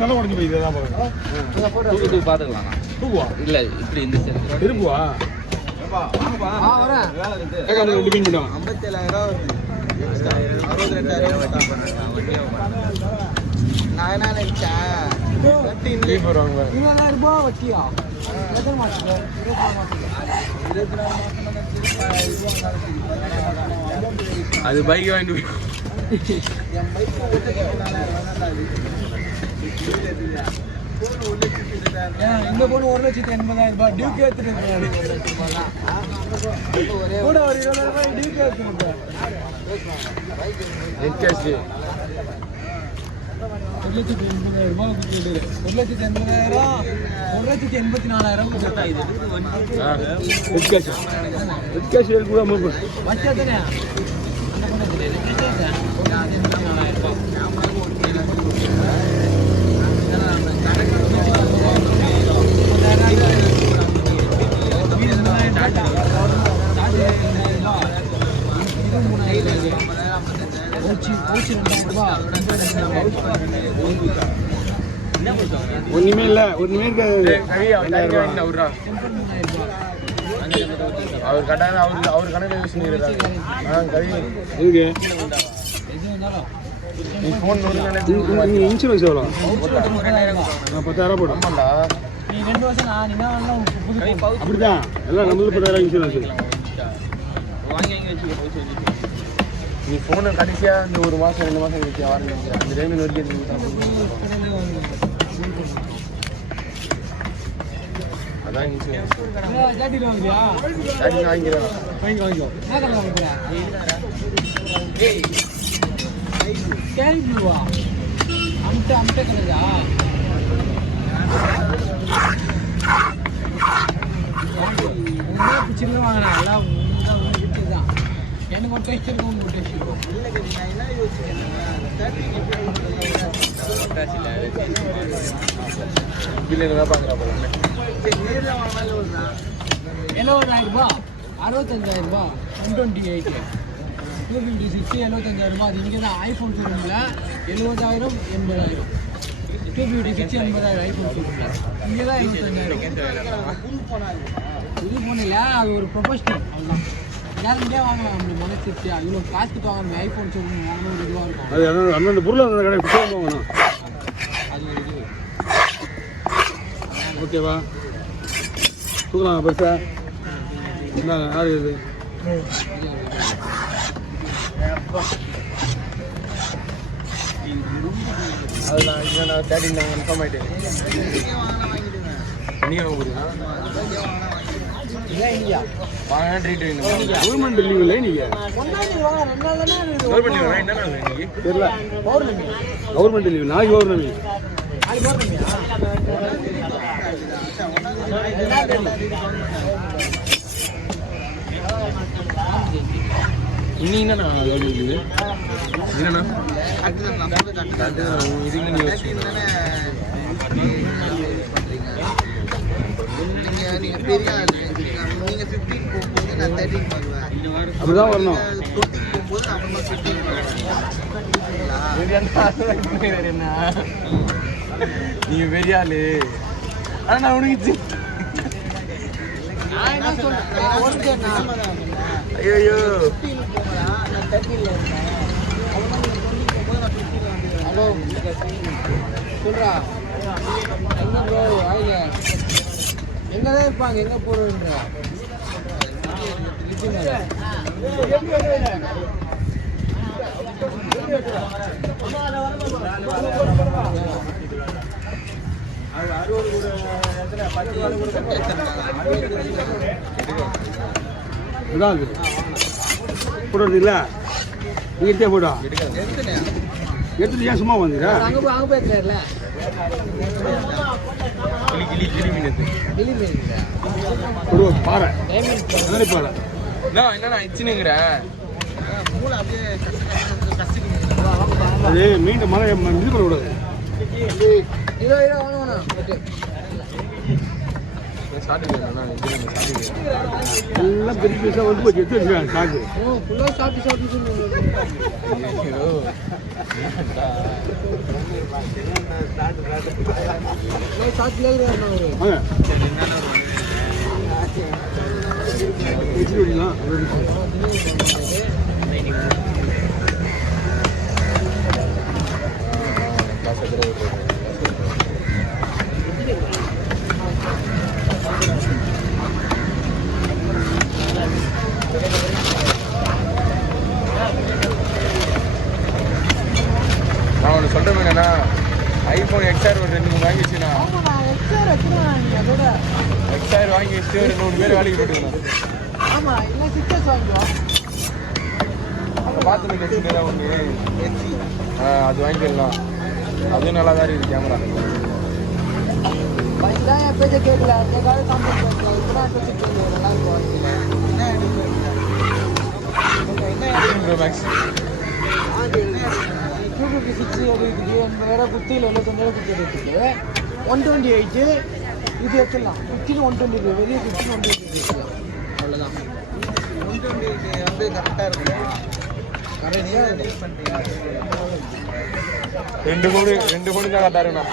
தலை உடஞ்சி போய் இதான் தூக்கு பார்த்துக்கலாம். தூக்குவா இல்லை இப்படி இந்த சைடு திருப்புவா வரேன். 57,000 நான் என்ன நினைச்சேன் 20,000 ரூபாய் வட்டியா? எத்தனை மாசம்? 24 மாசம். அது பைக் வாங்கிட்டு என் பைக் இந்த போன 1,80,000 ரூபாய் டியூக்கு ஏத்துட்டு கூட ஒரு 20,000 ரூபாய் டியூக்கு ஏத்துட்டு 1,80,000 ரூபாய் 1,80,000 1,84,000 வச்சதுனே ஒண்ணுமே இல்ல ஒண்ணுமே இருக்காது. அவர் கட்டாயம் அவர் கணக்கு யூஸ் பண்ணிடுறாரு. இன்சூரன்ஸ் எவ்வளோ? 10,000 போடும். அப்படிதான் எல்லாம் நம்மளுக்கு 10,000 இன்சூரன்ஸ். நீ ஃபோனை கடைசியாக இந்த 1 மாதம் 2 மாதம் கழிச்சு வாரணும். அந்த டைமில் வரைக்கும் அதான் இன்சூரன்ஸ் வாங்கிக்கிறேன். சின்ன வாங்கினா எல்லாம் தான் எனக்கு ஒரு டெஸ்ட் இருக்கும். என்ன 70,000 ரூபாய் 65,000 ரூபாய் 128 256 75,000 ரூபாய். அது இங்கே தான் ஐஃபோன் ஷோரூமில் 70,000 80,000 256 80,000 ஐஃபோன் ஷோரூமில் இங்கே தான் 75,000. இது போனில்ல அது ஒரு ப்ரொஃபஷனல் அவ்வளோதான். யாருமே வாங்கலாம் அப்படி மனசிருச்சியா இவ்வளோ காசுக்கு வாங்கணும். ஐஃபோன் ஷோரூம் வாங்கணும் ஒரு இதுவாக இருக்கும். அது அந்தந்த பொருள் அந்த கடை வாங்கணும். அது ஒரு இது ஓகேவா? தூக்கலாம் பெருசா என்ன யாரு இது? அதுதான் இங்கே நான் தேடி நான் கன்ஃபார்ம் ஆகிட்டேன். நீங்கள் வாங்க முடியுமா? வாங்க ட்ரீட் வேணும். கவர்மெண்ட் லீவ் இல்லை நீங்கள் கவர்மெண்ட் லீவ் என்ன இன்னைக்கு தெரியல. கவர்மெண்ட் லீவ் நாளைக்கு பௌர்ணமி. இன்னைக்கு என்னண்ணா கவர்மெண்ட் லீவு? என்னண்ணா இதுங்க நீங்கள் பெரிய நீங்கள் 15 போகும்போது நான் 13 பண்ணுவேன். அப்படிதான் வரணும். 20 போகும்போது நான் அப்புறமா 15 என்ன நீங்கள் பெரிய ஆளு. ஆனால் நான் உனக்கு ஐயோ 15 போகலாம். நான் 13 இருக்கேன். அப்புறமா நீங்கள் 20 போகும்போது நான் 15 ஹலோ சொல்கிறா எங்கே ப்ரோ வாங்க எங்கே தான் இருப்பாங்க எங்கே போகிறோன்ற போடுறது இல்லை நீட்டே போடா எடுத்துட்டு ஏன் சும்மா வந்துடா? அங்கே போய் இருக்கிறார்ல ஒரு பாறை பாறை என்னண்ணா இச்சுனுங்கிறேன். அது மீண்டும் மழை இது பண்ணக்கூடாது. சாப்பிட்டு எல்லாம் பெரிய பீஸாக வந்து போச்சு எடுத்து வச்சுருக்காங்க சாக்கு. ஓ ஃபுல்லாக சாப்பிட்டு சொல்லுங்க. சாப்பிட்டுல ஒரு வாங்க வச்சு விடலாம். நான் ஒன்று சொல்கிறேன் என்னன்னா ஐஃபோன் XR ஒரு 2-3 வாங்கி வச்சுண்ணா XR வாங்கி வச்சுட்டு ஒரு 2-3 பேர் வேலைக்கு போட்டுக்கணும். ஆமாம் இல்லை 6S வாங்குவோம். பார்த்து வச்சுருந்தா ஒன்று அது வாங்கிக்கலாம். அதுவும் நல்லா தான் இருக்குது கேமரா. இதான் என் பேஜை கேட்கல அந்த கால காம்பவுண்ட் பண்ணலாம். இப்போதான் நல்லா இருக்கும். ப்ரோ மேக்ஸ் 256 இருக்குது. வேறு குத்தியில் 75 குத்தி 128 இது எடுத்துடலாம். 15 120 வெளியே 15 120 எடுத்துக்கலாம். அவ்வளோதான் 128 வந்து கரெக்டாக இருக்கும். கரெக்டாக ரெண்டு கோடி தான் கரெக்டாக இருக்குண்ணா.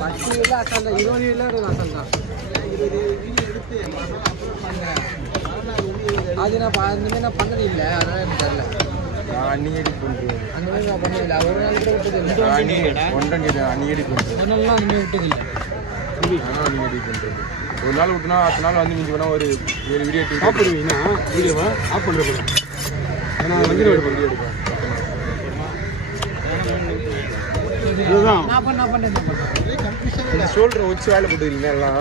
10 இல்லை அசால் தான் 20 இல்லை அசால் தான். அது நான் பண்ணது இல்லை, அதனால எனக்கு தெரியல. அன்னைக்கு எடிட் பண்ணுறேன். அந்த மாதிரி நான் பண்ணதில்லை. ஒரு நாள் கூட விட்டது இல்லை. அன்னைக்கு எடிட் பண்ணுறேன். அதனாலாம் அந்த மாதிரி விட்டதில்லை. அன்னைக்கு எடிட் பண்ணுறேன். ஒரு நாள் விட்டுனா அடுத்த நாள் வந்து மிஞ்சி போனால் ஒரு வீடியோ ஆஃப் பண்ணுவீங்கன்னா வீடியோவை ஆஃப் பண்ணுறேன். நான் வந்து வீடியோ எடுப்பேன். இதுதான் நான் பண்ணேன். ஷோல்டரை வச்சு வேலை போட்டுக்கிறீங்க எல்லாம்.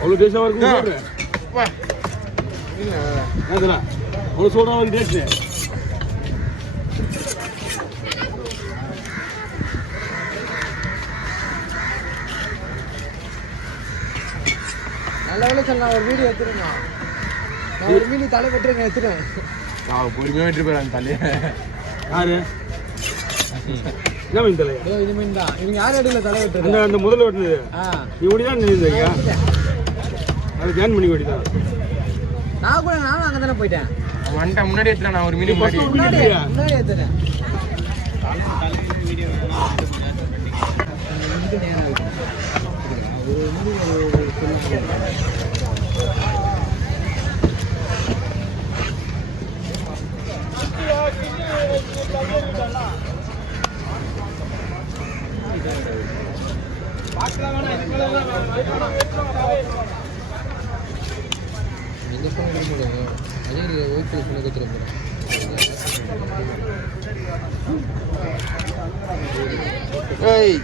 அவ்வளோ டேஸ்டாக இருக்கும் சொல்கிறேன். அதெல்லாம் அவ்வளோ சொல்கிறேன் டேஸ்ட்டு. நல்ல வேலை சார், நான் ஒரு வீடியோ எடுத்துருங்க. நான் ஒரு மீன் தலை வெட்டுறேங்க எடுத்துருவேன். நான் பொறுமையாக வெட்டு போயிடாங்க தலை. யாரு என்ன மீன் தலை? இது மீன் தான். இவங்க யார் இடையில தலை வெட்டுறது? அந்த முதல்ல வெட்டுனது நீ ஓடி தான் நின்றுங்க. அதை ஜாயின் பண்ணி ஓடி தான். நானும் அங்கே தானே போயிட்டேன். வந்துட்டேன் முன்னாடி எடுத்துட்டேன். நான் ஒரு மீன் முன்னாடி எடுத்துட்டேன். எந்த ஃபோன் எடுக்க முடியாது. அதே ஓகே ஃபோனை கற்றுருப்பேன். ஏய்